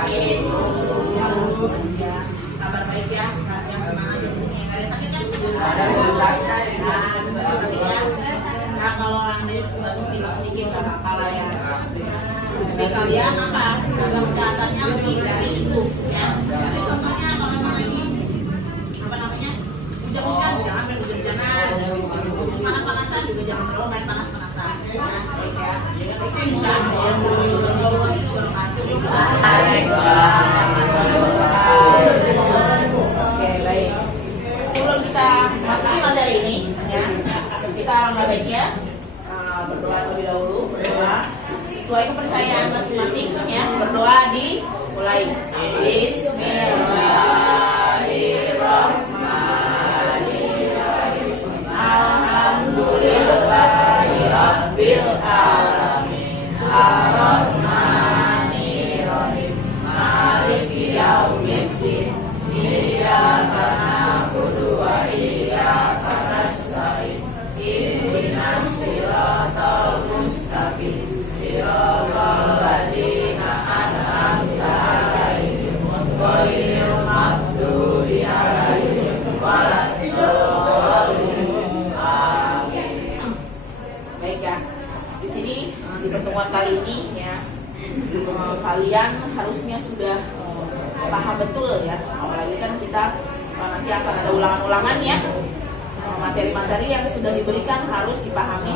Ya, kabar baik ya, yang senang aja di sini. Nggak ada sakit kan? Ada sakit ya. Nah, kalau ada yang batuk pilek sedikit nggak apa-apa lah ya. Jadi kalian apa? Jaga kesehatannya lebih dari itu ya. Jadi contohnya kalau memang lagi apa namanya hujan-hujan, jangan main hujan-hujanan. Panas-panasan juga jangan terlalu main panas-panasan. Ya, baik ya. Itu bisa ya. Oke, baik. Sebelum kita masuki materi ini, ya, kita alangkah baiknya berdoa terlebih dahulu. Berdoa sesuai kepercayaan masing-masing, ya. Berdoa dimulai. Bismillahirrahmanirrahim. Alhamdulillahirabbil alamin. Ar-Rahmanir-Rahim. Maliki yaumiddin. Iyyaka na'budu wa iyyaka nasta'in. Ihdinas siratal mustaqim. Siratal ladzina an'amta 'alaihim ghairil maghdubi 'alaihim waladdallin. Amin. Baik ya. Di sini di pertemuan kali ini ya, kalian harusnya sudah paham betul ya. Apalagi kan kita nanti akan ada ulangan-ulangan ya. Materi-materi yang sudah diberikan harus dipahami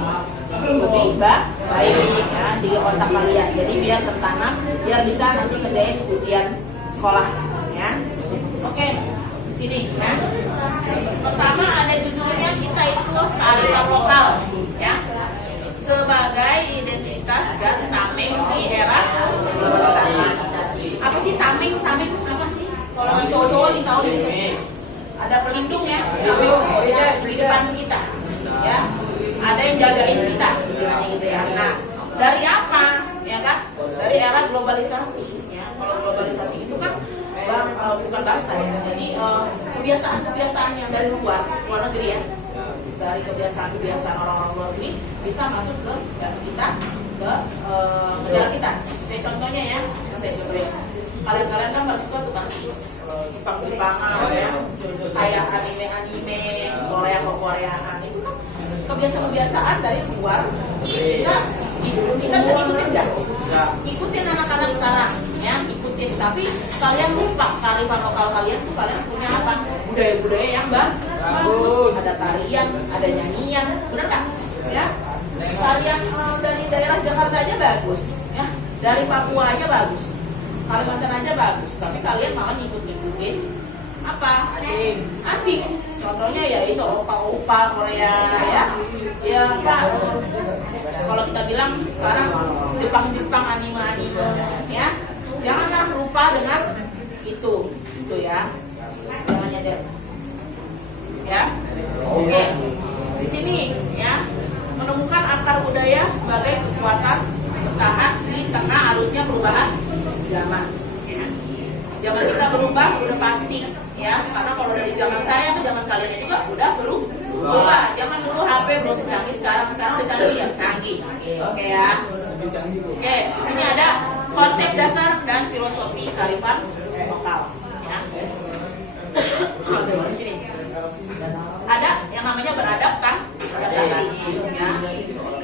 lebih baik ya di otak kalian. Jadi biar tertanam, biar bisa nanti ngerjain ujian sekolah ya. Oke, di sini ya. Pertama ada judulnya, kita itu kearifan lokal ya, sebagai identitas dan tameng di era globalisasi. Apa sih tameng? Tameng apa sih? Kalau yang cowok-cowok nih tahu di sini. Ada pelindung ya, di depan kita, ya. Ada yang jagain kita, istilahnya gitu ya. Nah, dari apa, ya kan? Dari era globalisasi, ya. Kalau globalisasi itu kan bukan bangsa ya. Jadi kebiasaan-kebiasaan yang dari luar negeri ya. Dari kebiasaan-kebiasaan orang-orang luar negeri bisa masuk ke kita, ke negara kita. Saya contohnya ya, saya coba. Kalian kan nggak suka tuh pasti Jepang-Jepangan ya, kayak anime-anime, Korea-Koreaan itu kan kebiasaan-kebiasaan dari luar. Kita bisa ikutin nggak? Ikutin anak-anak sekarang ya, ikutin. Tapi kalian lupa kearifan lokal kalian tuh, kalian punya apa? Budaya-budaya yang bagus. Ada tarian, ada nyanyian, bener kan? Ya, tarian dari daerah Jakarta aja bagus, ya. Dari Papua aja bagus. Kalimantan aja bagus, tapi kalian malah ngikut-ngikutin apa? Asing. Contohnya ya itu opa-opa Korea ya. Ya Pak, kalau kita bilang sekarang Jepang-Jepang anime-anime ya. Janganlah lupa dengan itu ya. Jangan nyadar. Ya. Oke. Di sini ya, menemukan akar budaya sebagai kekuatan bertahan di tengah arusnya perubahan zaman ya. Zaman kita berubah udah pasti ya, karena kalau dari zaman saya ke zaman kalian juga udah berubah. Zaman dulu HP belum canggih, sekarang udah canggih ya, canggih. Oke ya. Oke, di sini ada konsep dasar dan filosofi kearifan lokal ya. Di sini ada yang namanya beradaptasi ya,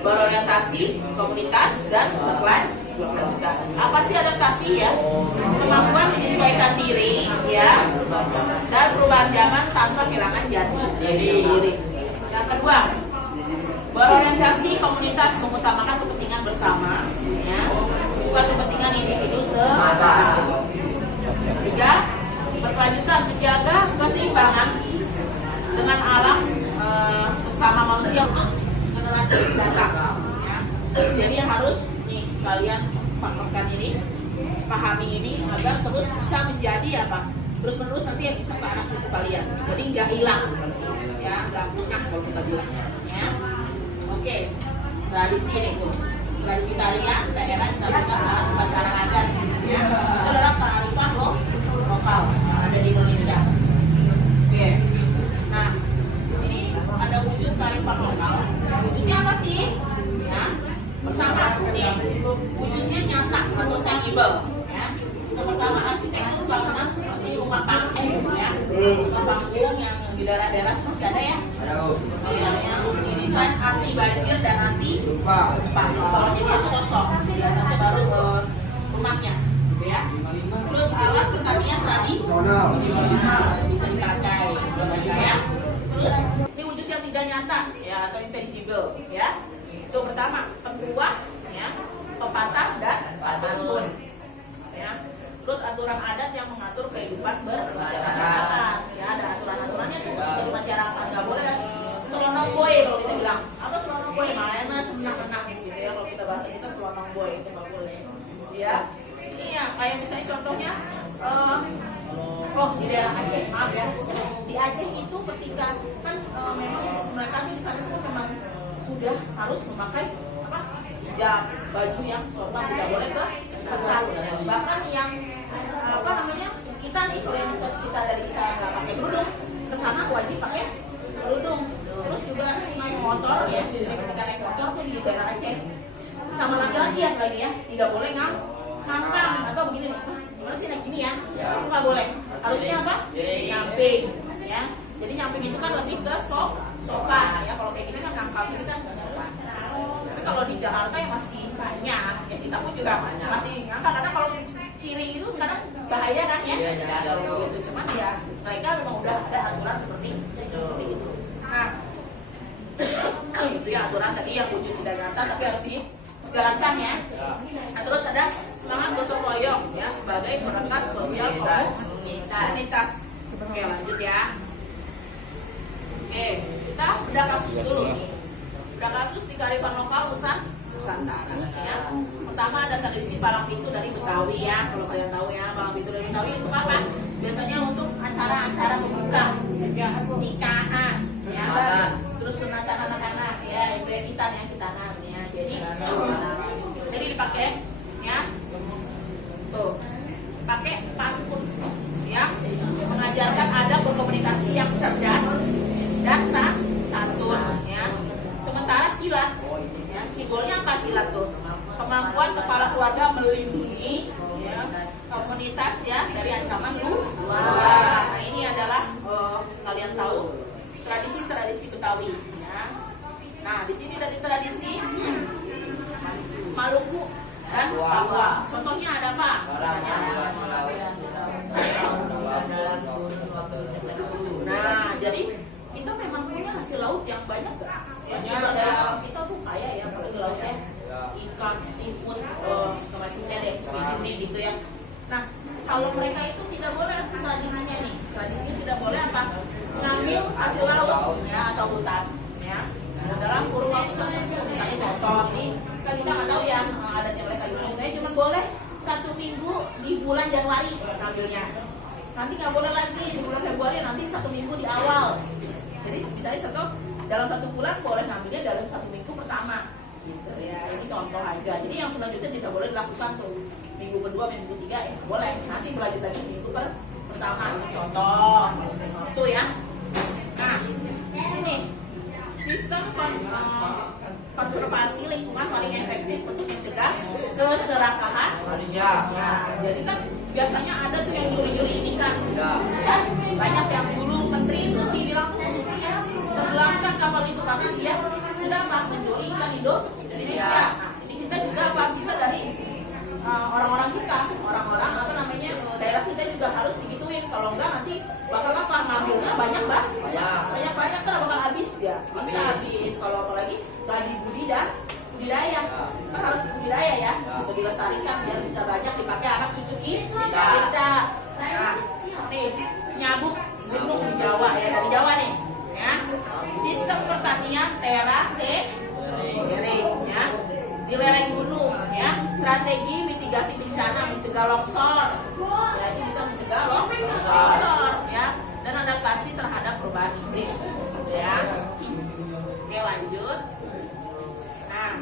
berorientasi, komunitas dan berkelanjutan. Apa sih adaptasi ya? Kemampuan menyesuaikan diri ya, dan perubahan zaman tanpa kehilangan jati diri. Yang kedua, berorientasi komunitas, mengutamakan kepentingan bersama ya, bukan kepentingan individu semata. Tiga, berkelanjutan, menjaga keseimbangan dengan alam sesama manusia untuk generasi mendatang ya. Jadi harus nih kalian pahamkan ini, pahami ini agar terus bisa menjadi apa? Terus menerus nanti yang bisa ke anak cucu kalian. Jadi nggak hilang ya, nggak punah kalau kita bilang ya. Oke, tradisi ini tuh, tradisi tarian daerah kita bisa saat upacara adat ya. Itu adalah kearifan lokal yang ada di Indonesia. Oke. Nah, di sini ada wujud kearifan lokal. Wujudnya apa sih? Ya, pertama nih, wujudnya nyata atau tangible. Ya, Yang pertama arsitektur bangunan seperti rumah panggung ya, rumah panggung yang di daerah-daerah masih ada ya, yang didesain anti banjir dan anti gempa. Bawahnya dia tuh kosong, di atasnya baru rumahnya, gitu ya. Terus alat pertanian tradisional bisa dipakai, ya. Terus ini wujud yang tidak nyata ya atau intangible ya. Itu pertama pembuah ya, pepatah dan pantun ya. Terus aturan adat yang mengatur kehidupan bermasyarakat ya, ada aturan-aturannya tuh ketika di masyarakat nggak boleh selonong boy kalau kita bilang. Apa selonong boy? Mainnya semenang-menang gitu ya, kalau kita bahasa kita selonong boy itu nggak boleh ya. Ini ya kayak misalnya contohnya di daerah Aceh, maaf ya, di Aceh itu ketika kan memang mereka tuh di sana memang sudah harus memakai apa hijab, baju yang sopan, tidak boleh ke ketat. Bahkan yang apa namanya kita nih, kalau yang kita dari kita nggak pakai kerudung ke sana wajib pakai kerudung. Terus juga naik motor ya, misalnya ketika naik motor tuh di daerah Aceh sama laki-laki ya lagi ya, tidak boleh ngangkang atau begini nih, gimana sih naik gini ya, itu nggak boleh. Harusnya apa? Nyamping ya. Jadi nyamping itu kan lebih ke sopan ya. Kalau kayak gini kan ngangkang kita nggak sopan. Tapi kalau di Jakarta yang masih banyak ya, kita pun juga masih ngangkang karena kalau kiri itu kadang bahaya kan ya. Gitu. Cuman ya mereka memang udah ada aturan seperti itu. Nah, itu ya aturan tadi yang wujud tidak nyata tapi harus dijalankan ya. Nah, terus ada semangat gotong royong ya sebagai perekat sosial komunitas. Oke, lanjut ya. Oke, kita bedah kasus dulu nih. Bedah kasus di kearifan lokal Nusantara ya. Pertama ada tradisi palang pintu dari Betawi ya. Kalau kalian tahu ya, palang pintu dari Betawi itu apa? Biasanya untuk acara-acara pembuka, nikahan ya. Terus sunatan anak-anak ya, itu ya kitanan ya. Jadi dipakai ya. Tuh. Pakai pantun ya. Mengajarkan adab berkomunikasi yang cerdas dan santun ya. Sementara silat ya, simbolnya apa silat tuh? Kemampuan kepala keluarga melindungi ya, komunitas ya dari ancaman luar. Nah, ini adalah kalian tahu tradisi Betawi ya. Nah, di sini dari tradisi Maluku dan Papua. Contohnya ada apa? Nah, jadi kita memang punya hasil laut yang banyak kan? Ya, sumber daya alam kita tuh kaya ya, apalagi lautnya ikan, seafood, semacamnya deh, cumi-cumi gitu ya. Nah, kalau mereka itu tidak boleh tradisinya tidak boleh apa? Mengambil hasil laut ya atau hutan ya. Dalam kurun waktu tertentu, misalnya contoh nih, kan kita nggak tahu ya adatnya mereka gimana. Saya cuma boleh 1 minggu di bulan Januari ngambilnya. Nanti nggak boleh lagi di bulan Februari, nanti 1 minggu di awal. Jadi misalnya contoh dalam 1 bulan boleh ngambilnya dalam 1 minggu pertama. Gitu ya, ini contoh aja. Jadi yang selanjutnya tidak boleh dilakukan tuh minggu kedua, minggu ketiga ya boleh. Nanti berlanjut lagi minggu pertama. Ini contoh itu ya. Nah, di sini sistem konservasi lingkungan paling efektif untuk mencegah keserakahan manusia. Nah, jadi kan biasanya ada tuh yang nyuri-nyuri ini kan. Ya, banyak yang dulu Menteri Susi bilang tuh Susi ya tenggelamkan kapal itu karena dia sudah apa mencuri ikan Indonesia. Nah, ini kita juga apa bisa dari orang-orang kita, orang-orang apa namanya daerah kita juga harus digituin. Kalau enggak nanti bakal apa ngambilnya banyak kan bakal habis ya, bisa habis. Kalau apalagi lagi budidaya kan harus budidaya ya, untuk dilestarikan biar bisa banyak dipakai anak cucu kita. Nah, nih nyabuk gunung di Jawa ya, dari Jawa nih ya. Sistem pertanian terasering ya di lereng gunung ya. Strategi mitigasi bencana mencegah longsor. Jadi bisa mencegah longsor ya, dan adaptasi terhadap perubahan iklim ya. Oke, lanjut. Nah,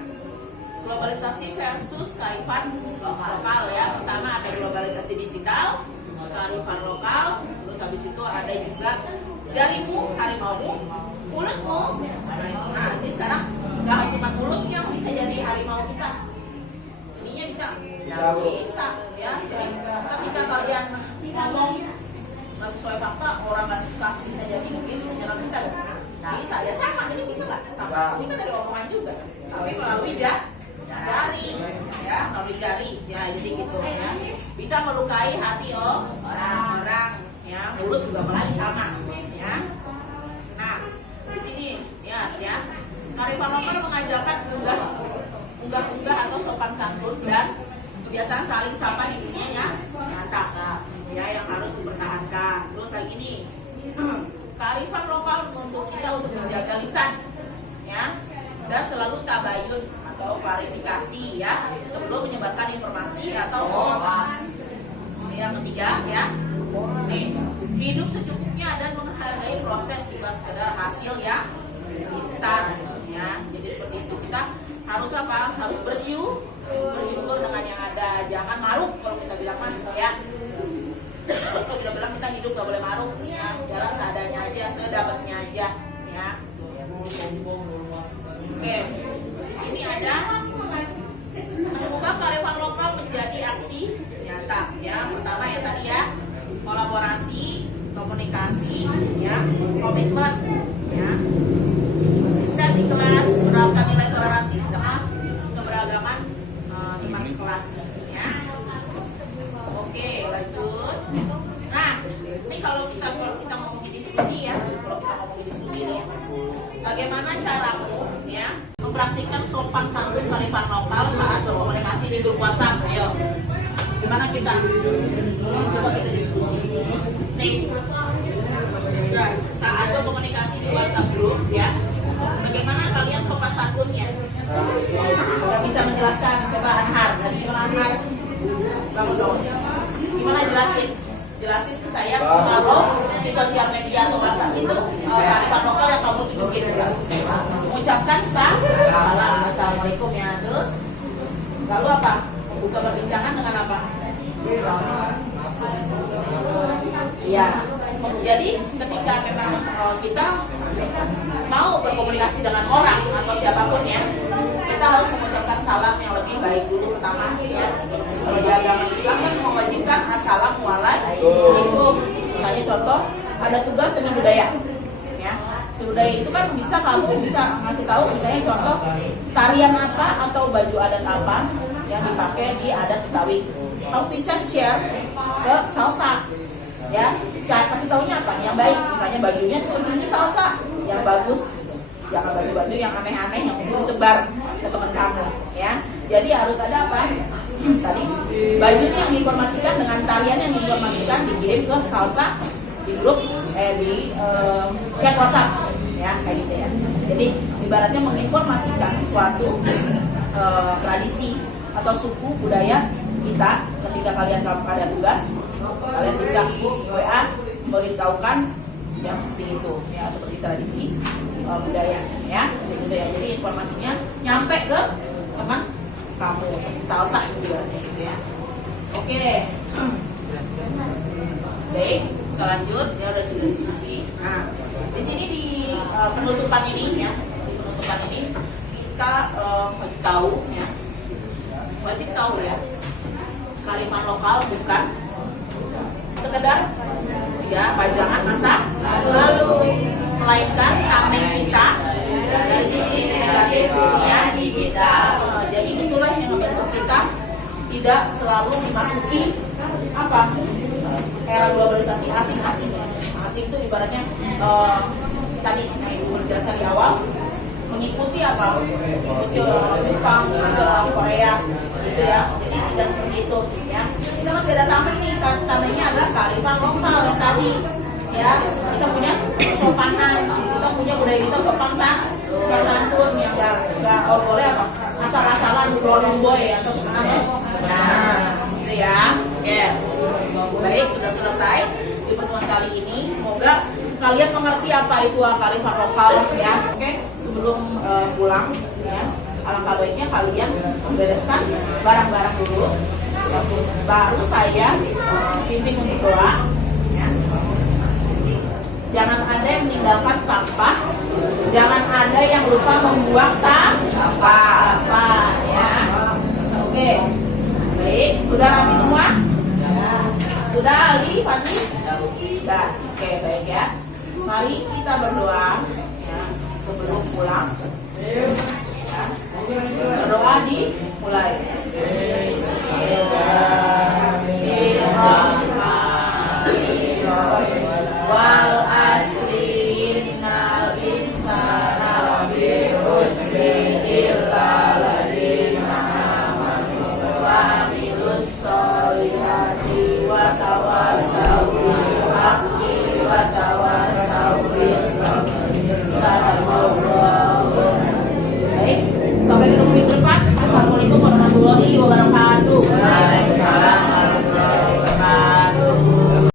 globalisasi versus kearifan lokal ya. Pertama ada globalisasi digital, kearifan lokal, terus habis itu ada juga jarimu, harimaumu, mulutmu. Nah, ini sekarang nggak cuma mulut yang bisa jadi harimau kita, ininya bisa ya. Jadi ketika nggak sesuai fakta, orang nggak suka, bisa jadi mungkin bisa nyerang kita kan? Bisa ya, sama, ini bisa nggak? Sama, ini kan dari omongan juga, tapi melalui jari, ya, melalui jari, ya, jadi gitu ya, bisa melukai hati orang, ya, mulut juga melalui sama, ya. Nah, di sini, ya, kearifan lokal mengajarkan unggah atau sopan santun dan kebiasaan saling sapa di dunia nyata, ya, yang harus dipertahankan. Terus lagi ini, kearifan lokal menuntut kita untuk menjaga lisan, ya, dan selalu tabayun atau klarifikasi, ya, sebelum menyebarkan informasi atau hoax. Yang ketiga, ya, hidup secukupnya dan menghargai proses, bukan sekedar hasil yang instan, ya. Jadi seperti itu, kita harus apa? Harus bersyukur dengan yang ada. Jangan maruk kalau kita bilang mah, ya. Kalau kita bilang kita hidup gak boleh maruk, ya. Jalan seadanya aja, sedapatnya aja, ya. Oke, di sini ada mengubah kearifan lokal menjadi aksi nyata, ya. Pertama yang tadi, ya, kolaborasi, komunikasi, ya, komitmen, ya, konsisten di kelas, menerapkan nilai toleransi di tengah keberagaman iman sekelas, ya. Oke, lanjut. Nah, ini kalau kita ngomongin diskusi, ya, nih, bagaimana caramu, ya, mempraktikkan sopan santun kearifan lokal saat berkomunikasi di grup WhatsApp? Ayo, gimana kita? Coba kita diskusi. Nih, saat berkomunikasi di WhatsApp grup, ya, bagaimana kalian sopan santunnya? Gak bisa menjelaskan, coba Anhar. Tadi gimana Anhar? Bangun dong. Gimana jelasin ke saya kalau di sosial media atau WhatsApp itu kearifan lokal yang kamu tunjukin, mengucapkan salam, assalamualaikum, ya. Terus lalu apa? Membuka perbincangan dengan apa? Iya. Jadi ketika memang kita mau berkomunikasi dengan orang atau siapapun, ya, kita harus mengucapkan salam yang lebih baik dulu pertama, ya. Kalau di agama Islam kan mewajibkan assalamualaikum. Misalnya contoh, ada tugas seni budaya, ya. Seni budaya itu kan kamu bisa ngasih tahu, misalnya contoh tarian apa atau baju adat apa yang dipakai di adat Betawi. Kamu bisa share ke salsa, ya. Kasih taunya apa? Yang baik, misalnya bajunya ini salsa yang bagus, jangan baju-baju yang aneh-aneh yang mungkin disebar ke teman kamu, ya. Jadi harus ada apa? Tadi bajunya yang diinformasikan dengan tarian yang diinformasikan dikirim ke salsa di grup di chat WhatsApp, ya, kayak gitu, ya. Jadi ibaratnya menginformasikan suatu tradisi atau suku budaya kita. Ketika kalian ada tugas, kalian bisa WA memberitahukan yang seperti itu, ya, seperti tradisi budaya, ya, gitu, ya. Jadi informasinya nyampe ke teman kamu, ke salsa juga, gitu, ya. Oke, baik, kita lanjut, ya, udah sudah diskusi. Nah, di sini di penutupan ini, ya, di penutupan ini kita wajib tahu, ya, kearifan lokal bukan sekedar, ya, pajangan masa lalu, melainkan tameng kita dari sisi negatif, ya, di kita. Jadi itulah yang membentuk kita tidak selalu dimasuki apa era globalisasi asing itu ibaratnya tadi Ibu berjasa di awal mengikuti apa, mengikuti orang Jepang, mengikuti orang Korea, gitu, ya. Jadi tidak seperti itu, ya. Kita masih ada tameng nih, tamengnya adalah kearifan lokal yang tadi, ya. Kita punya kesopanan, kita punya budaya kita sopan santun yang nggak boleh apa asal-asalan boy atau apa. Nah, gitu, ya. Oke, baik, sudah selesai di pertemuan kali ini. Semoga kalian mengerti apa itu kearifan lokal, ya. Oke, sebelum pulang, ya, alangkah baiknya kalian membereskan barang-barang dulu, ya. Baru saya pimpin untuk doa, ya. Jangan ada yang meninggalkan sampah, jangan ada yang lupa membuang sampah, ya. Oke, baik, sudah rapi semua? Sudah, Ali, Fadli? Sudah. Mari kita berdoa ya, sebelum pulang. Ya. Berdoa dimulai. Wal asri innal insana lafi khusr illa